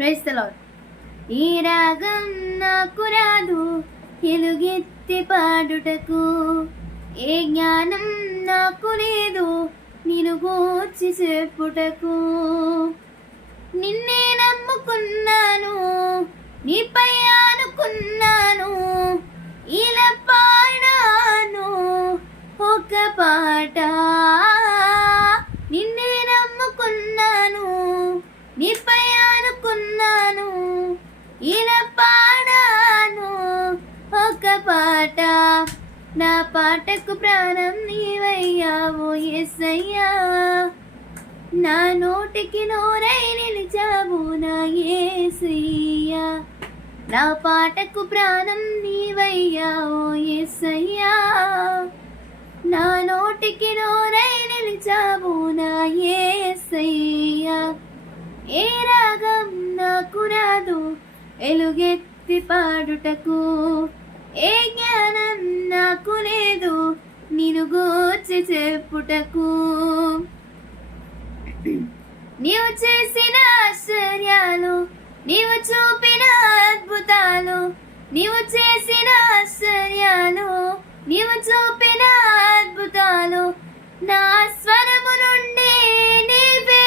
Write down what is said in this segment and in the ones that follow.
Praise the lord. ఈ రాగం నాకు రాదు ఎలుగెత్తి పాడుటకు, ఏ జ్ఞానం నాకు లేదు నిన్ను గూర్చి చెప్పుటకు. నిన్నే నమ్ముకున్నాను, నీపై అనుకున్నాను, ఇలా పాడాను ఒక పాట. నిన్నే నమ్ముకున్నాను, నీపై అనుకున్నాను, ఇలా పాడాను ఒక పాట. నా పాటకు ప్రాణం నీవయ్యావో యేసయ్యా, నా నోటికి నోరై నిలిచావు నా యేసయ్యా. నా పాటకు ప్రాణం నీవయ్యావో యేసయ్యా, నా నోటికి నోరై నిలిచావు నా యేసయ్యా. ఏ రాగం నాకు రాదు ఎలుగెత్తి పాడుటకు, ఏ జ్ఞానం నాకు లేదు నిన్ను గూర్చి చెప్పుటకు. నీవు చేసిన ఆశ్చర్యాలు, నీవు చూపిన అద్భుతాలు, నీవు చేసిన ఆశ్చర్యాలు, నీవు చూపిన అద్భుతాలు నా స్వరము నుండి నీవే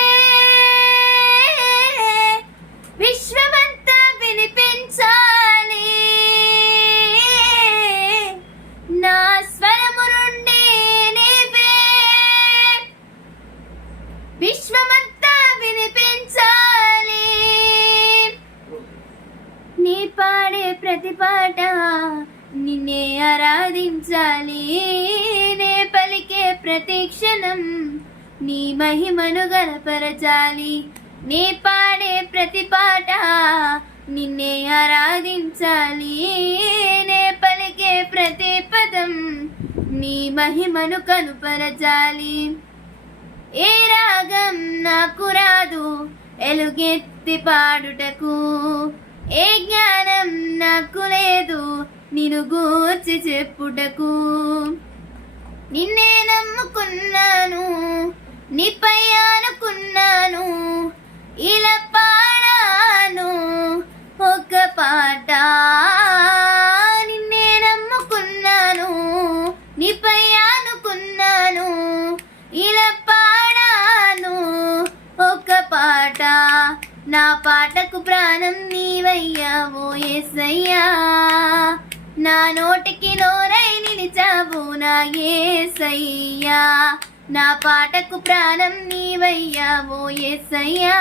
విశ్వమంతా వినిపించాలి. నా స్వరము నుండి నీవే విశ్వమంతా వినిపించాలి. నీ పాడే ప్రతి పాట నిన్నే ఆరాధించాలి. నే పలికే ప్రతి క్షణం నీ మహిమను గనపరచాలి. నీ పాడే ప్రతి పాట నిన్నే ఆరాధించాలి. నే పలికే ప్రతి పదం నీ మహిమను కనుపరచాలి. ఏ రాగం నాకు రాదు ఎలుగెత్తి పాడుటకు, ఏ జ్ఞానం నాకు లేదు నిన్ను గూర్చి చెప్పుటకు. నిన్నే నమ్ముకున్నాను, నీపై అనుకున్నాను, ఇలా పాడాను ఒక పాట. నిన్నే నమ్ముకున్నాను, నీపై అనుకున్నాను, ఇలా పాడాను ఒక పాట. నా పాటకు ప్రాణం నీవయ్యావో యేసయ్యా, నా నోటికి నోరై నిలిచావు నా యేసయ్యా. నా పాటకు ప్రాణం నీవయ్యావో యేసయ్యా.